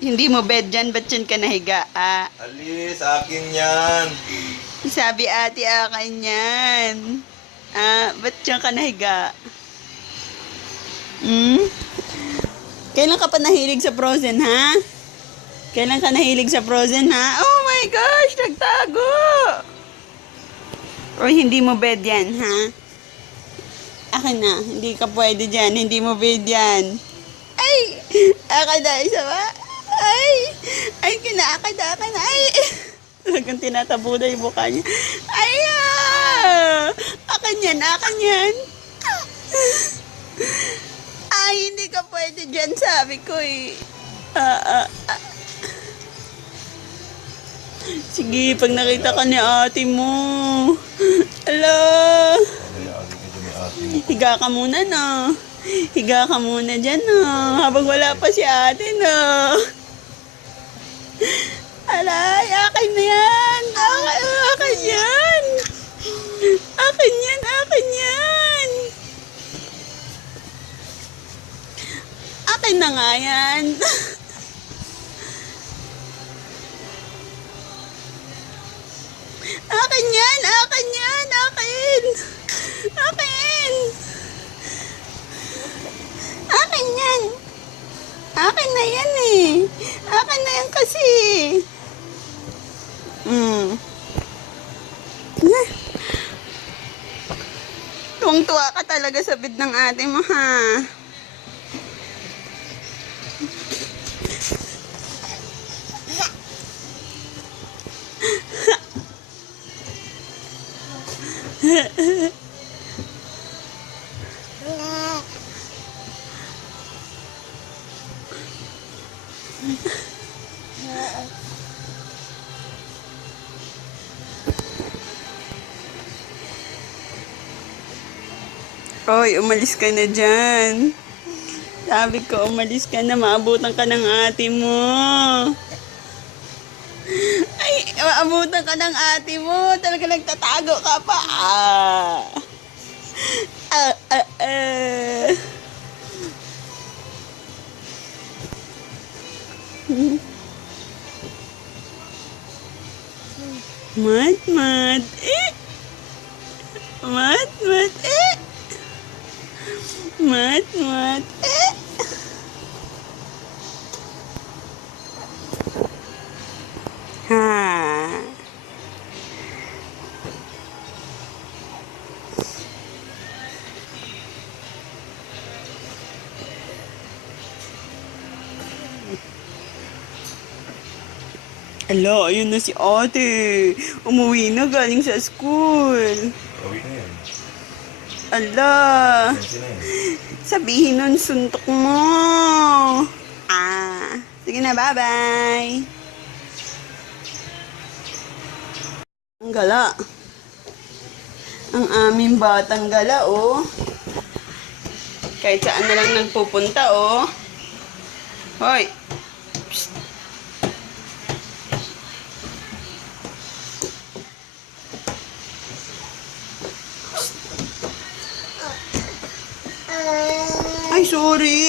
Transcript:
Hindi mo bed dyan, ba't dyan ka nahiga? Alis, akin yan. Sabi ate akin yan. Ba't dyan ka nahiga? Kailan ka pa nahilig sa Frozen, ha? Kailan ka nahilig sa Frozen, ha? Oh my gosh, nagtago! O hindi mo bed yan, ha? Akin na, hindi ka pwede dyan, hindi mo bed yan. Ay! Akin na, isa ba? Ay, akin na, ay! Talagang tinatabo na yung mukha niya. Ay, akin yan. Ay, hindi ka pwede dyan, sabi ko eh. Sige, pag nakita ka ni ate mo. Ala. Higa ka muna, no? Higa ka muna dyan, no? Habang wala pa si ate, no? Alay, akin na yan. Akin yan. Akin yan. Akin na nga yan. Akin yan. Akin yan. Akin na yan eh. Akin na yan kasi. Tuwang-tuwa ka talaga sa bed ng ate mo, ha? Hoy, umalis ka na dyan. Sabi ko, umalis ka na, maabutan ka ng ate mo. Ay, maabutan ka ng ate mo. Talaga nagtatago ka pa. Mat. Mat. Ha. Ala, ayun na si ate. Umuwi na galing sa school. Uwi na yan. Ala. Kasi na yan. Sabihin nun, suntok mo. Sige na, bye-bye. Ang gala. Ang aming batang gala, oh. Kahit saan na lang nagpupunta, oh. Hoy. Psst. Ay, sorry.